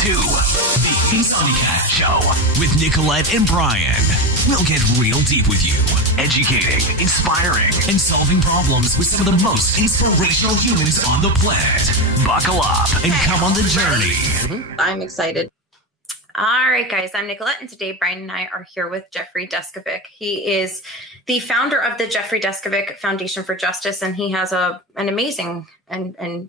to the Insomniac Show with Nicolette and Brian. We'll get real deep with you, educating, inspiring, and solving problems with some of the most inspirational humans on the planet. Buckle up and come on the journey. I'm excited. All right, guys, I'm Nicolette, and today Brian and I are here with Jeffrey Deskovic. He is the founder of the Jeffrey Deskovic Foundation for Justice, and he has an amazing and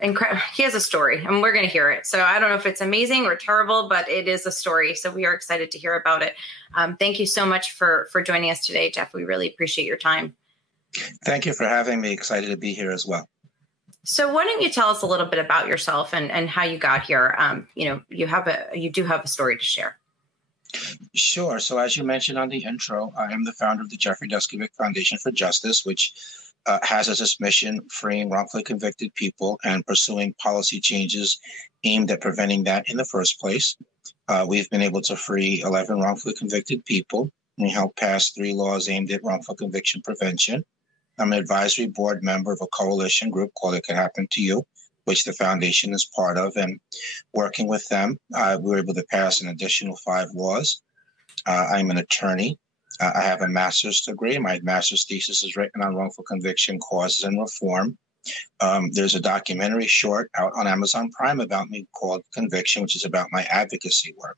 incredible, he has a story, and we're going to hear it. So I don't know if it's amazing or terrible, but it is a story. So we are excited to hear about it. Thank you so much for joining us today, Jeff. We really appreciate your time. Thank you for having me. Excited to be here as well. So why don't you tell us a little bit about yourself and how you got here? You do have a story to share. Sure. So as you mentioned on the intro, I am the founder of the Jeffrey Deskovic Foundation for Justice, which has as its mission freeing wrongfully convicted people and pursuing policy changes aimed at preventing that in the first place. We've been able to free 11 wrongfully convicted people. We helped pass 3 laws aimed at wrongful conviction prevention. I'm an advisory board member of a coalition group called It Could Happen to You, which the foundation is part of. And working with them, we were able to pass an additional 5 laws. I'm an attorney. I have a master's degree. My master's thesis is written on wrongful conviction causes and reform. There's a documentary short out on Amazon Prime about me called Conviction, which is about my advocacy work.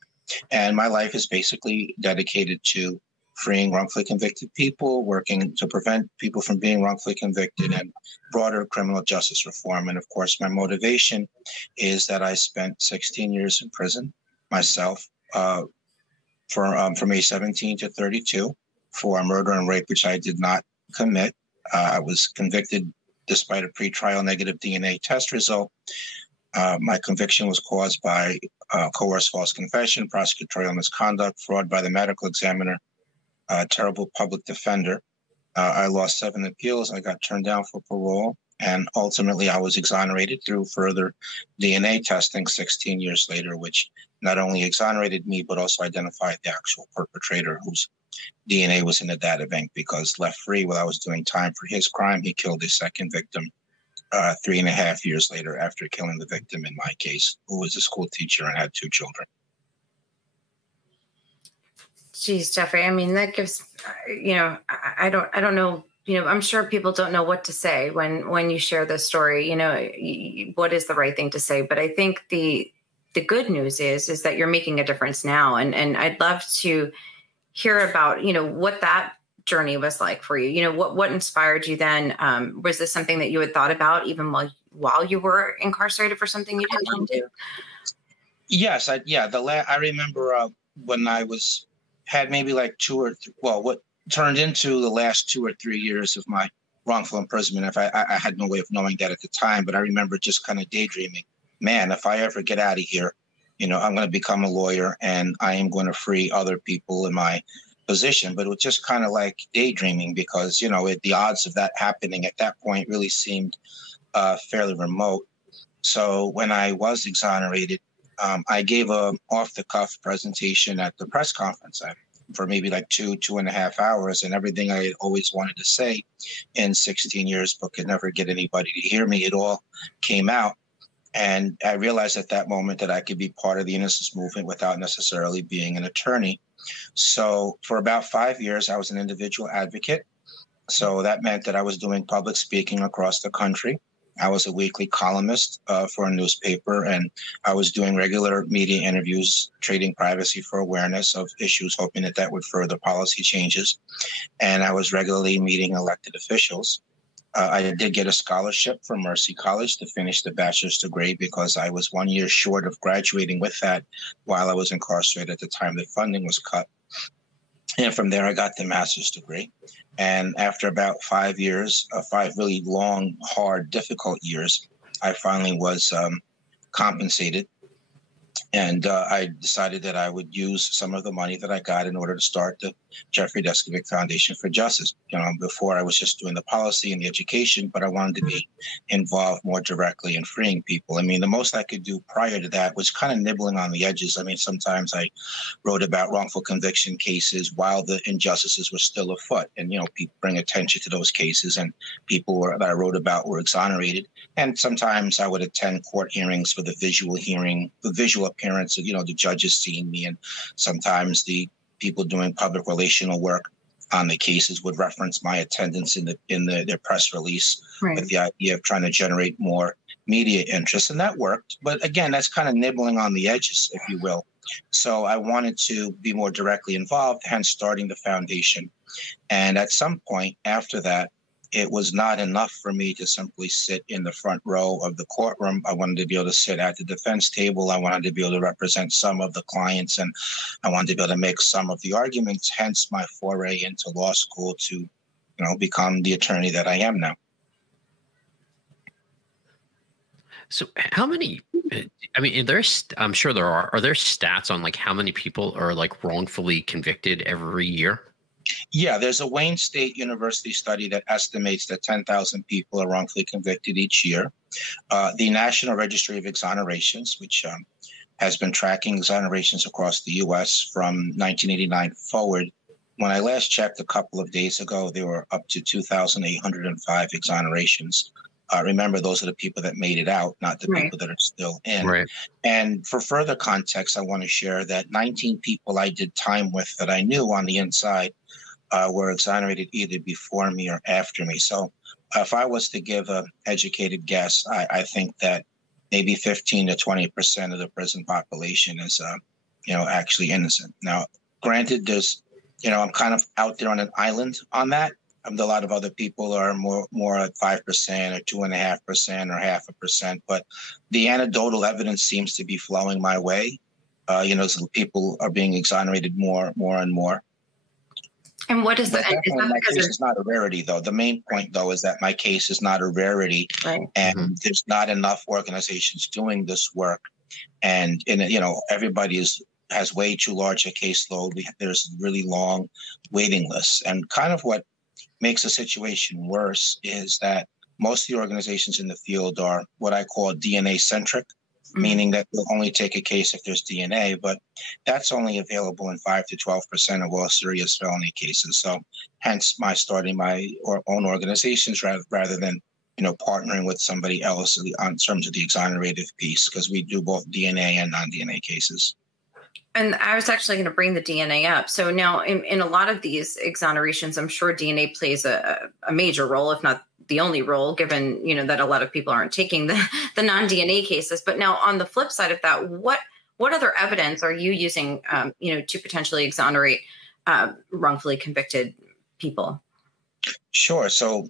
And my life is basically dedicated to freeing wrongfully convicted people, working to prevent people from being wrongfully convicted, and broader criminal justice reform. And of course, my motivation is that I spent 16 years in prison myself from age 17 to 32 for murder and rape, which I did not commit. I was convicted despite a pretrial negative DNA test result. My conviction was caused by coerced false confession, prosecutorial misconduct, fraud by the medical examiner, terrible public defender. I lost 7 appeals. I got turned down for parole. And ultimately, I was exonerated through further DNA testing 16 years later, which not only exonerated me, but also identified the actual perpetrator whose DNA was in the data bank, because left free while I was doing time for his crime, he killed his second victim 3.5 years later after killing the victim in my case, who was a school teacher and had 2 children. Geez, Jeffrey, I mean, that gives, I don't know, I'm sure people don't know what to say when you share this story, what is the right thing to say. But I think the good news is that you're making a difference now. And I'd love to hear about, what that journey was like for you. What inspired you then? Was this something that you had thought about even while you were incarcerated for something you didn't want to do? Yes. I remember when I had maybe like 2 or 3, what turned into the last 2 or 3 years of my wrongful imprisonment. If I had no way of knowing that at the time, but I remember just kind of daydreaming, man, if I ever get out of here, I'm going to become a lawyer and I am going to free other people in my position. But it was just kind of like daydreaming because, the odds of that happening at that point really seemed fairly remote. So when I was exonerated, I gave a off-the-cuff presentation at the press conference for maybe like 2.5 hours, and everything I had always wanted to say in 16 years, but could never get anybody to hear me. It all came out. And I realized at that moment that I could be part of the innocence movement without necessarily being an attorney. So for about 5 years, I was an individual advocate. So that meant that I was doing public speaking across the country. I was a weekly columnist for a newspaper, and I was doing regular media interviews, trading privacy for awareness of issues, hoping that would further policy changes. And I was regularly meeting elected officials. I did get a scholarship from Mercy College to finish the bachelor's degree because I was 1 year short of graduating with that while I was incarcerated at the time the funding was cut. And from there, I got the master's degree. And after about 5 years, 5 really long, hard, difficult years, I finally was compensated And I decided that I would use some of the money that I got in order to start the Jeffrey Deskovic Foundation for Justice. Before I was just doing the policy and the education, but I wanted to be involved more directly in freeing people. I mean, the most I could do prior to that was kind of nibbling on the edges. I mean, sometimes I wrote about wrongful conviction cases while the injustices were still afoot. And, people bring attention to those cases, and people that I wrote about were exonerated. And sometimes I would attend court hearings for the visual appearance of, the judges seeing me. And sometimes the people doing public relational work on the cases would reference my attendance in their press release, right, with the idea of trying to generate more media interest. And that worked. But again, that's kind of nibbling on the edges, if you will. So I wanted to be more directly involved, hence starting the foundation. And at some point after that, it was not enough for me to simply sit in the front row of the courtroom. I wanted to be able to sit at the defense table. I wanted to be able to represent some of the clients, and I wanted to be able to make some of the arguments, hence my foray into law school to, become the attorney that I am now. So how many, I'm sure are there stats on like how many people are like wrongfully convicted every year? Yeah, there's a Wayne State University study that estimates that 10,000 people are wrongfully convicted each year. The National Registry of Exonerations, which has been tracking exonerations across the U.S. from 1989 forward. When I last checked a couple of days ago, there were up to 2,805 exonerations. Remember, those are the people that made it out, not the people that are still in. Right. And for further context, I want to share that 19 people I did time with that I knew on the inside were exonerated either before me or after me. So if I was to give an educated guess, I think that maybe 15 to 20% of the prison population is, actually innocent. Now, granted, there's, I'm kind of out there on an island on that. A lot of other people are more at 5% or 2.5% or 0.5%, but the anecdotal evidence seems to be flowing my way. So people are being exonerated more and more. And what is that? My case is not a rarity, though. The main point, though, is that my case is not a rarity, right, and there's not enough organizations doing this work. And everybody has way too large a caseload. There's really long waiting lists, and kind of what makes the situation worse is that most of the organizations in the field are what I call DNA centric, meaning that they'll only take a case if there's DNA, but that's only available in 5 to 12% of all serious felony cases. So hence my starting my own organizations rather than, partnering with somebody else in terms of the exonerated piece, because we do both DNA and non-DNA cases. And I was actually going to bring the DNA up. So now in a lot of these exonerations, I'm sure DNA plays a major role, if not the only role, given, that a lot of people aren't taking the non-DNA cases. But now on the flip side of that, what other evidence are you using, to potentially exonerate wrongfully convicted people? Sure. So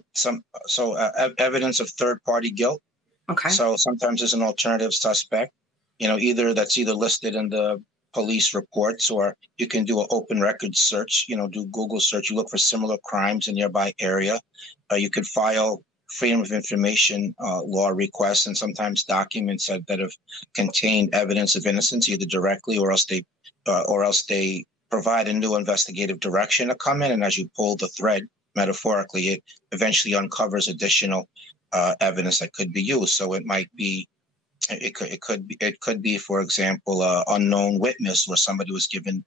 evidence of third-party guilt. Okay. So sometimes there's an alternative suspect, that's either listed in the police reports, or you can do an open record search, do Google search. You look for similar crimes in nearby area. You could file Freedom of Information law requests, and sometimes documents that have contained evidence of innocence, either directly or else they provide a new investigative direction to come in. And as you pull the thread, metaphorically, it eventually uncovers additional evidence that could be used. So it might be, it could be, for example, an unknown witness where somebody was given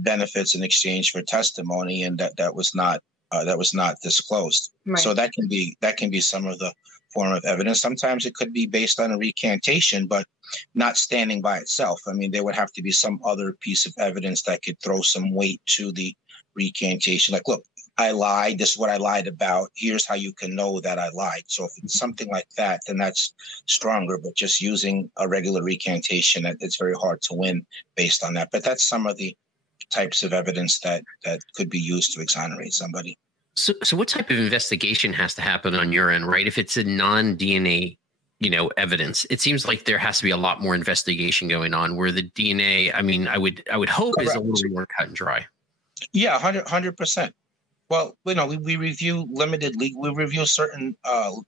benefits in exchange for testimony, and that was not disclosed. Right. So that can be some of the form of evidence. Sometimes it could be based on a recantation, but not standing by itself. I mean, there would have to be some other piece of evidence that could throw some weight to the recantation. Like, look, I lied. This is what I lied about. Here's how you can know that I lied. So if it's something like that, then that's stronger. But just using a regular recantation, it's very hard to win based on that. But that's some of the types of evidence that could be used to exonerate somebody. So what type of investigation has to happen on your end, right? If it's a non-DNA, evidence, it seems like there has to be a lot more investigation going on, where the DNA, I would hope, correct, is a little more cut and dry. Yeah, 100%. Well, we review we review certain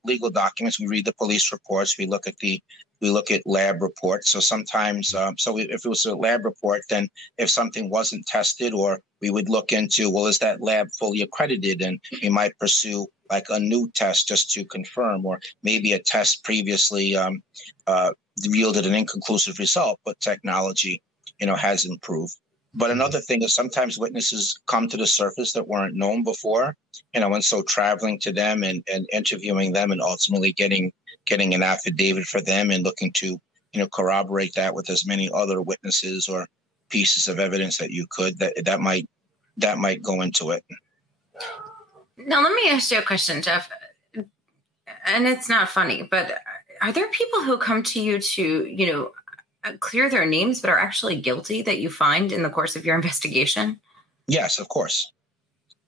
legal documents. We read the police reports. We look at the we look at lab reports. So sometimes, if it was a lab report, then if something wasn't tested, or we would look into, well, is that lab fully accredited? And we might pursue like a new test just to confirm, or maybe a test previously yielded an inconclusive result, but technology, has improved. But another thing is sometimes witnesses come to the surface that weren't known before, and so traveling to them and interviewing them and ultimately getting an affidavit for them and looking to, corroborate that with as many other witnesses or pieces of evidence that you could, that might go into it. Now, let me ask you a question, Jeff, and it's not funny, but are there people who come to you to, clear their names, but are actually guilty that you find in the course of your investigation? Yes, of course.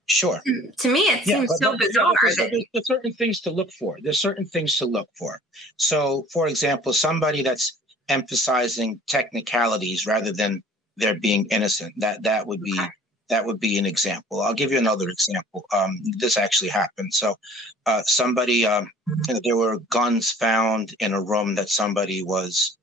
Sure. To me, it seems so bizarre. There's certain things to look for. So, for example, somebody that's emphasizing technicalities rather than there being innocent, that would be an example. I'll give you another example. This actually happened. So somebody, there were guns found in a room that somebody was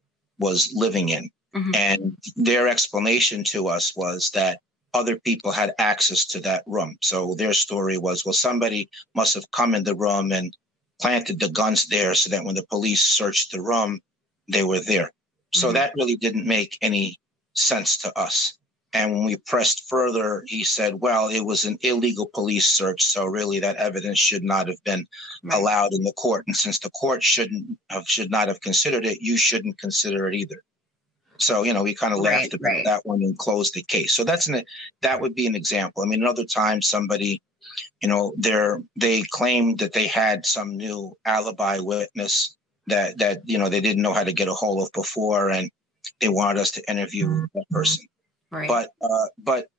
living in. Mm-hmm. And their explanation to us was that other people had access to that room. So their story was, well, somebody must have come in the room and planted the guns there so that when the police searched the room, they were there. Mm-hmm. So that really didn't make any sense to us. And when we pressed further, he said, well, it was an illegal police search. So really that evidence should not have been allowed in the court. And since the court should not have considered it, you shouldn't consider it either. So, we kind of laughed about that one and closed the case. So that would be an example. I mean, another time somebody, they claimed that they had some new alibi witness that they didn't know how to get a hold of before, and they wanted us to interview that person. Right. But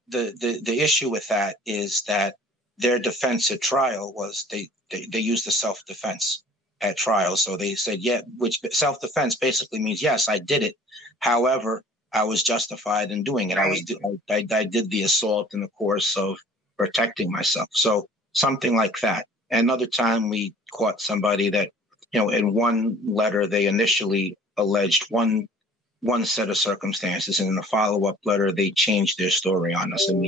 the issue with that is that their defense at trial was they used the self-defense at trial. So they said, which self-defense basically means, yes, I did it. However, I was justified in doing it. Right. I did the assault in the course of protecting myself. So something like that. Another time we caught somebody that, in one letter, they initially alleged one set of circumstances, and in the follow-up letter, they changed their story on us. And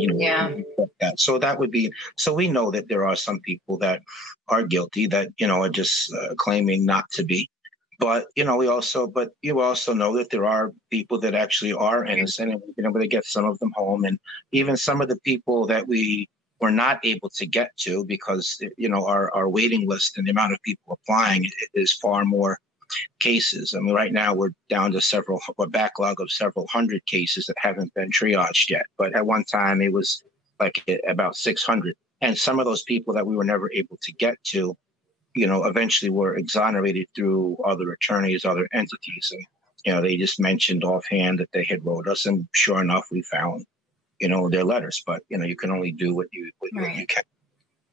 that. So that would be. So we know that there are some people that are guilty that are just claiming not to be. But you also know that there are people that actually are innocent, and we've been able to get some of them home, and even some of the people that we were not able to get to because our waiting list and the amount of people applying is far more cases. I mean, right now we're down to a backlog of several hundred cases that haven't been triaged yet. But at one time it was like about 600. And some of those people that we were never able to get to, eventually were exonerated through other attorneys, other entities. And, they just mentioned offhand that they had wrote us. And sure enough, we found, their letters. But, you can only do what you can.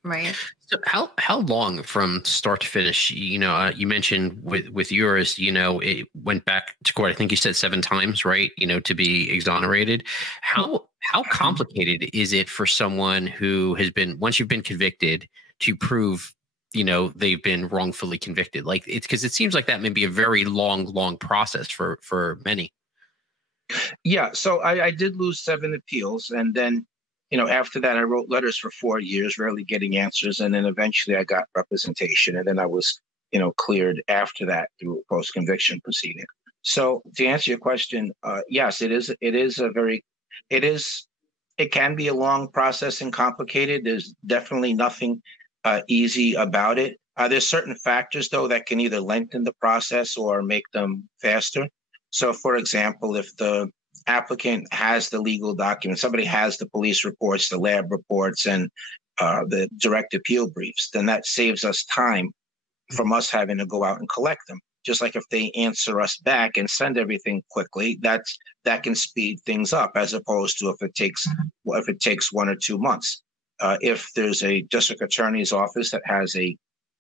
Right. So how long from start to finish? You mentioned with yours, it went back to court. I think you said 7 times, right? To be exonerated. How complicated is it for someone who has been, once you've been convicted, to prove, they've been wrongfully convicted? Like it's because it seems like that may be a very long process for many. Yeah. So I did lose 7 appeals, and then after that, I wrote letters for 4 years, rarely getting answers. And then eventually I got representation. And then I was, cleared after that through a post-conviction proceeding. So to answer your question, yes, it can be a long process and complicated. There's definitely nothing easy about it. There's certain factors, though, that can either lengthen the process or make them faster. So, for example, if the applicant has the legal documents, somebody has the police reports, the lab reports, and the direct appeal briefs, then that saves us time from us having to go out and collect them. Just like if they answer us back and send everything quickly, that can speed things up, as opposed to if it takes 1 or 2 months. If there's a district attorney's office that has a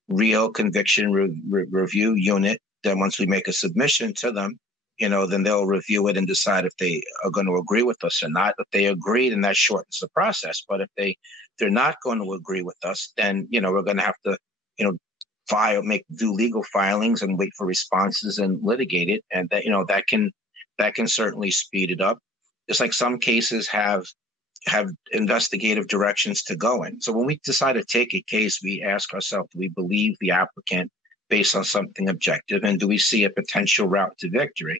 real conviction review unit, then once we make a submission to them, then they'll review it and decide if they are going to agree with us or not. If they agree, then that shortens the process. But if they're not going to agree with us, then, we're going to have to, do legal filings and wait for responses and litigate it, and that that can certainly speed it up. Just like some cases have investigative directions to go in. So when we decide to take a case, we ask ourselves, do we believe the applicant based on something objective, and do we see a potential route to victory?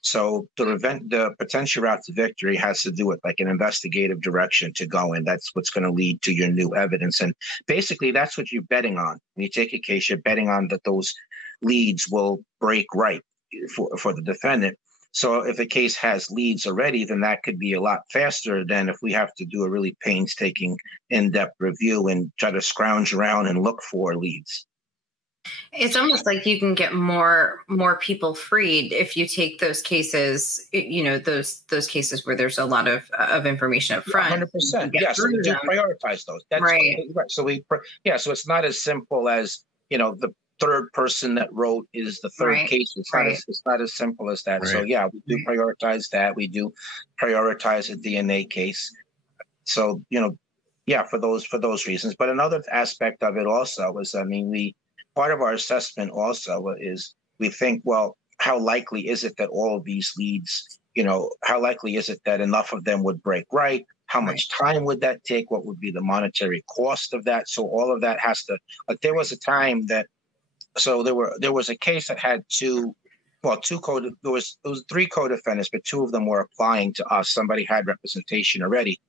So the potential route to victory has to do with like an investigative direction to go in. That's what's going to lead to your new evidence. And basically that's what you're betting on. When you take a case, you're betting on that those leads will break right for the defendant. So if a case has leads already, then that could be a lot faster than if we have to do a really painstaking in-depth review and try to scrounge around and look for leads. It's almost like you can get more people freed if you take those cases, those cases where there's a lot of information up front. 100%. Yes, so we do prioritize those. That's right. So so it's not as simple as, the third person that wrote is the third case. It's not as simple as that. Right. So yeah, we do prioritize that. We do prioritize a DNA case. So, for those reasons. But another aspect of it also is, part of our assessment also is we think, well, how likely is it that all of these leads, how likely is it that enough of them would break right? How much time would that take? What would be the monetary cost of that? So all of that has to, like, there was a time that, so there was a case that had there was three co-defendants, but two of them were applying to us. Somebody had representation already.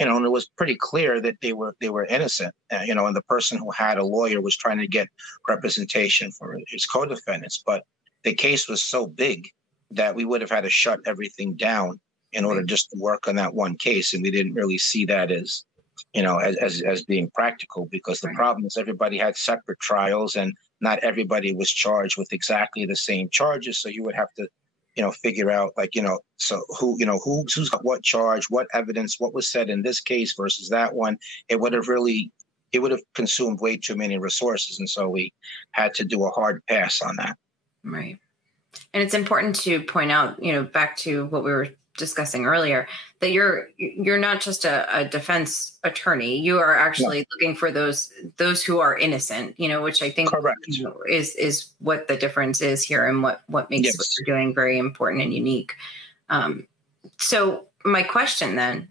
And it was pretty clear that they were innocent, and the person who had a lawyer was trying to get representation for his co-defendants. But the case was so big that we would have had to shut everything down in order just to work on that one case. And we didn't really see that as being practical, because the problem is everybody had separate trials and not everybody was charged with exactly the same charges. So you would have to figure out so who's got what charge, what evidence, what was said in this case versus that one. It would have consumed way too many resources. And so we had to do a hard pass on that. Right. And it's important to point out, back to what we were discussing earlier, that you're not just a defense attorney. You are actually looking for those who are innocent, which I think is what the difference is here, and what makes what you're doing very important and unique. So my question then,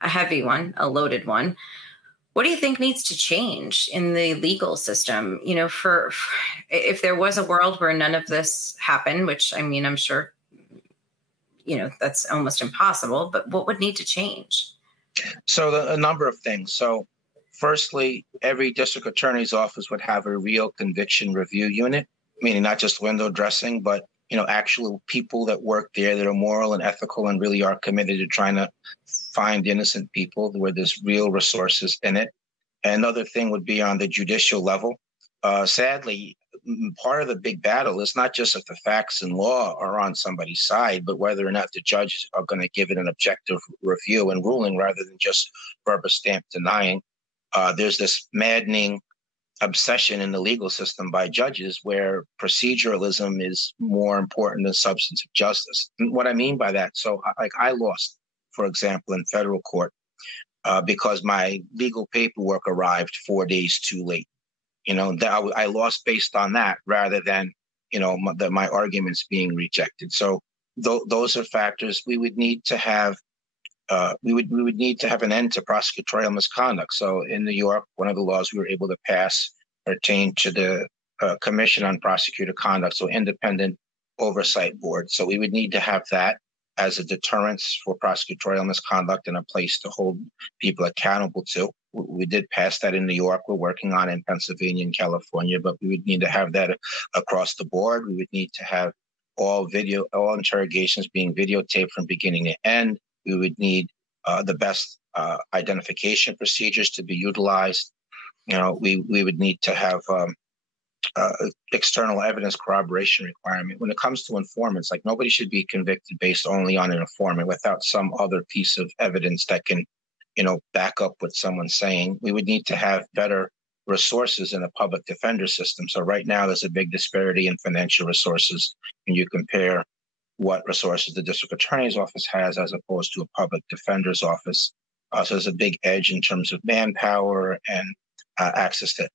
a heavy one, a loaded one, what do you think needs to change in the legal system? For if there was a world where none of this happened, which I'm sure that's almost impossible, but what would need to change? So a number of things. So firstly, every district attorney's office would have a real conviction review unit, meaning not just window dressing, but, actual people that work there that are moral and ethical and really are committed to trying to find innocent people, where there's real resources in it. Another thing would be on the judicial level. Sadly, part of the big battle is not just if the facts and law are on somebody's side, but whether or not the judges are going to give it an objective review and ruling rather than just rubber stamp denying. There's this maddening obsession in the legal system by judges where proceduralism is more important than substantive justice. And what I mean by that, so I lost, for example, in federal court because my legal paperwork arrived 4 days too late. I lost based on that rather than, my arguments being rejected. So those are factors. We would need to have we would need to have an end to prosecutorial misconduct. So in New York, one of the laws we were able to pass pertained to the Commission on Prosecutor Conduct, so independent oversight board. So we would need to have that as a deterrence for prosecutorial misconduct and a place to hold people accountable to. We did pass that in New York. We're working on it in Pennsylvania and California, but we would need to have that across the board. We would need to have all interrogations being videotaped from beginning to end. We would need the best identification procedures to be utilized. We would need to have external evidence corroboration requirement. When it comes to informants, like nobody should be convicted based only on an informant without some other piece of evidence that can, back up what someone's saying. We would need to have better resources in the public defender system. So right now there's a big disparity in financial resources when you compare what resources the district attorney's office has as opposed to a public defender's office. So there's a big edge in terms of manpower and access to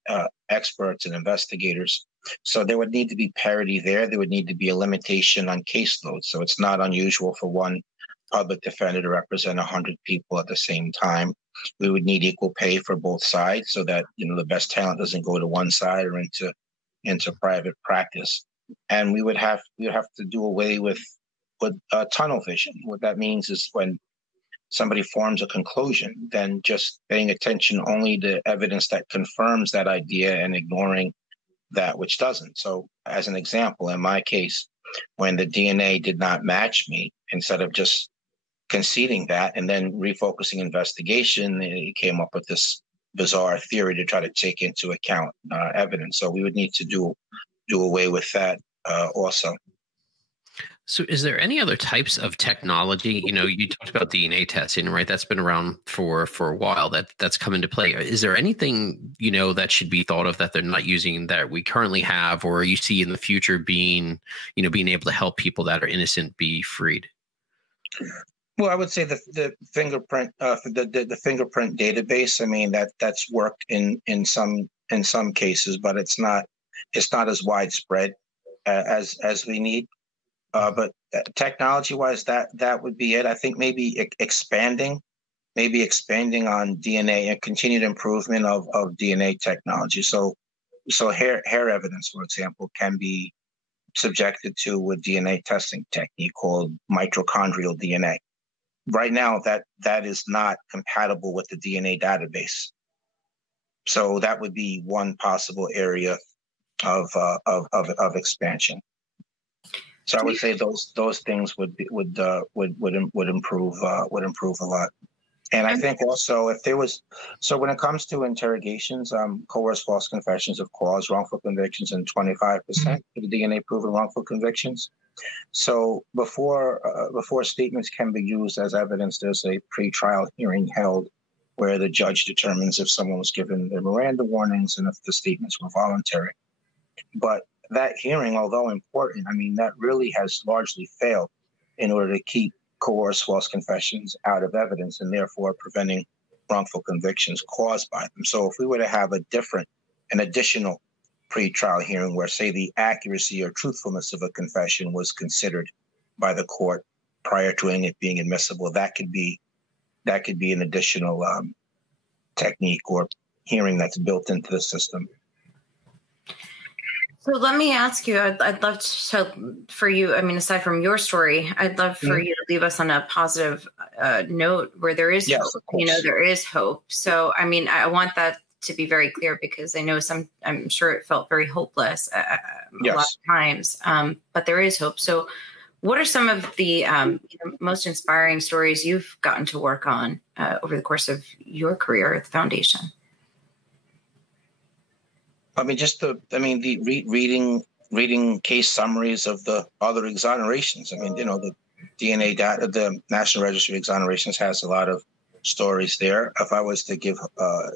experts and investigators. So there would need to be parity there. There would need to be a limitation on caseload. So it's not unusual for one public defender to represent 100 people at the same time. We would need equal pay for both sides so that, you know, the best talent doesn't go to one side or into private practice. And we would have to do away with tunnel vision. What that means is when somebody forms a conclusion, then just paying attention only to evidence that confirms that idea and ignoring that which doesn't. So as an example, in my case, when the DNA did not match me, instead of just conceding that and then refocusing investigation, it came up with this bizarre theory to try to take into account evidence. So we would need to do away with that also. So is there any other types of technology? You know, you talked about DNA testing, right? That's been around for a while. That's come into play. Is there anything, you know, that should be thought of that they're not using that we currently have, or you see in the future being able to help people that are innocent be freed? Well, I would say the fingerprint the fingerprint database. I mean, that's worked in some cases, but it's not as widespread as we need. But technology-wise, that would be it. I think maybe expanding on DNA and continued improvement of DNA technology. So hair evidence, for example, can be subjected to a DNA testing technique called mitochondrial DNA. Right now, that is not compatible with the DNA database. So that would be one possible area of expansion. So I would say those things would improve a lot. And I think also if there was, so when it comes to interrogations, coerced false confessions of cause, wrongful convictions, and 25% of the DNA proven wrongful convictions. So before statements can be used as evidence, there's a pre-trial hearing held where the judge determines if someone was given their Miranda warnings and if the statements were voluntary. But that hearing, although important, I mean, that really has largely failed in order to keep coerced false confessions out of evidence and therefore preventing wrongful convictions caused by them. So if we were to have an additional pre-trial hearing where, say, the accuracy or truthfulness of a confession was considered by the court prior to it being admissible, that could be an additional technique or hearing that's built into the system. So let me ask you, I'd love for you, I mean, aside from your story, I'd love for you to leave us on a positive note where there is hope. You know, there is hope. So, I mean, I want that to be very clear because I know I'm sure it felt very hopeless a lot of times, but there is hope. So what are some of the most inspiring stories you've gotten to work on over the course of your career at the foundation? I mean, reading case summaries of the other exonerations. I mean, the DNA data, the National Registry of Exonerations has a lot of stories there. If I was to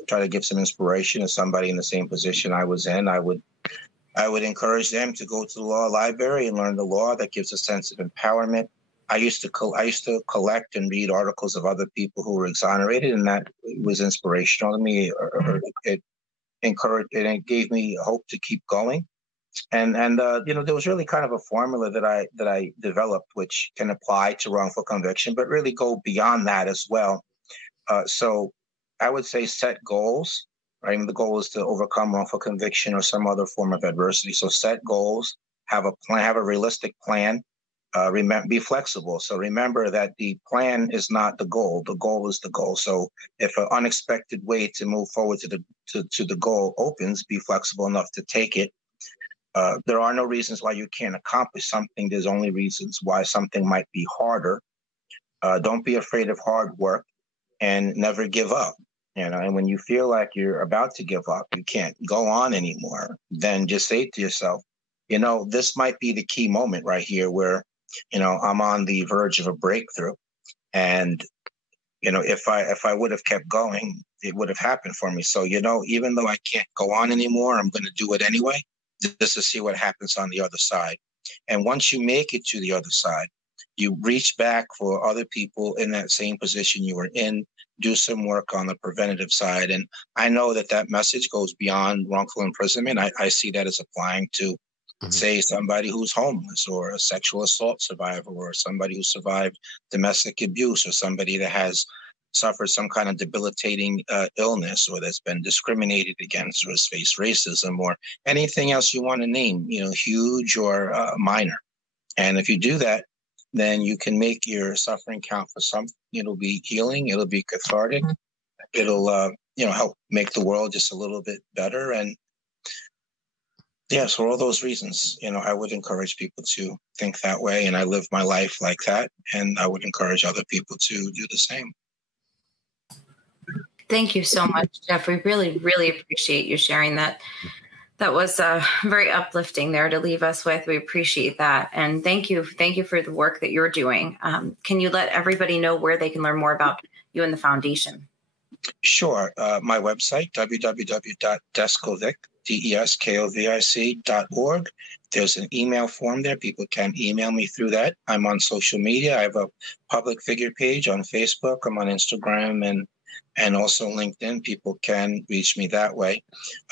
try to give some inspiration to somebody in the same position I was in, I would encourage them to go to the law library and learn the law. That gives a sense of empowerment. I used to collect and read articles of other people who were exonerated, and that was inspirational to me. It encouraged and it gave me hope to keep going. And there was really kind of a formula that I developed, which can apply to wrongful conviction, but really go beyond that as well. So I would say set goals, right? And the goal is to overcome wrongful conviction or some other form of adversity. So set goals, have a plan, have a realistic plan. Be flexible. So remember that the plan is not the goal. The goal is the goal. So if an unexpected way to move forward to the goal opens, be flexible enough to take it. There are no reasons why you can't accomplish something. There's only reasons why something might be harder. Don't be afraid of hard work and never give up. And when you feel like you're about to give up, you can't go on anymore, then just say to yourself, this might be the key moment right here where I'm on the verge of a breakthrough. And, if I would have kept going, it would have happened for me. So, even though I can't go on anymore, I'm going to do it anyway, just to see what happens on the other side. And once you make it to the other side, you reach back for other people in that same position you were in. do some work on the preventative side. And I know that that message goes beyond wrongful imprisonment. I see that as applying to, say, somebody who's homeless or a sexual assault survivor or somebody who survived domestic abuse or somebody that has suffered some kind of debilitating illness or that's been discriminated against or has faced racism or anything else you want to name, you know, huge or minor. And if you do that, then you can make your suffering count for something. It'll be healing. It'll be cathartic. It'll, you know, help make the world just a little bit better. And yes, for all those reasons, you know, I would encourage people to think that way. And I live my life like that. And I would encourage other people to do the same. Thank you so much, Jeff. We really, really appreciate you sharing that. That was very uplifting there to leave us with. We appreciate that. And thank you. Thank you for the work that you're doing. Can you let everybody know where they can learn more about you and the foundation? Sure. My website, www.deskovic.org. There's an email form there. People can email me through that. I'm on social media. I have a public figure page on Facebook. I'm on Instagram and also LinkedIn. People can reach me that way.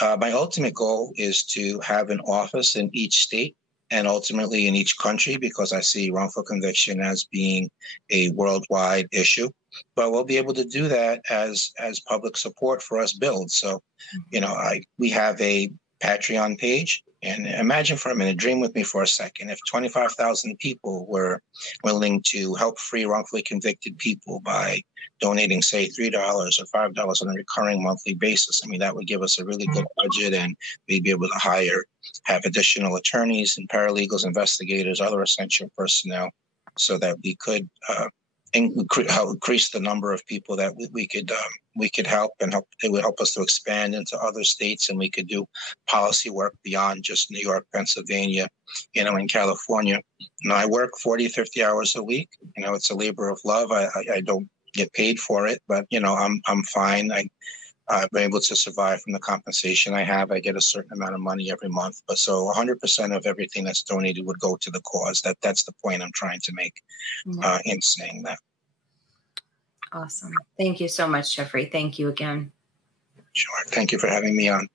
My ultimate goal is to have an office in each state and ultimately in each country, because I see wrongful conviction as being a worldwide issue. But we'll be able to do that as public support for us builds. So, you know, we have a Patreon page. And imagine for a minute, dream with me for a second. If 25,000 people were willing to help free wrongfully convicted people by donating, say, $3 or $5 on a recurring monthly basis, I mean, that would give us a really good budget, and we'd be able to have additional attorneys and paralegals, investigators, other essential personnel, so that we could increase the number of people that we could help, and it would help us to expand into other states, and we could do policy work beyond just New York, Pennsylvania, you know, and California. And I work 40, 50 hours a week. You know, it's a labor of love. I don't get paid for it, but you know, I'm fine. I'm able to survive from the compensation I have. I get a certain amount of money every month, but so 100% of everything that's donated would go to the cause. That's the point I'm trying to make in saying that. Awesome. Thank you so much, Jeffrey. Thank you again. Sure. Thank you for having me on.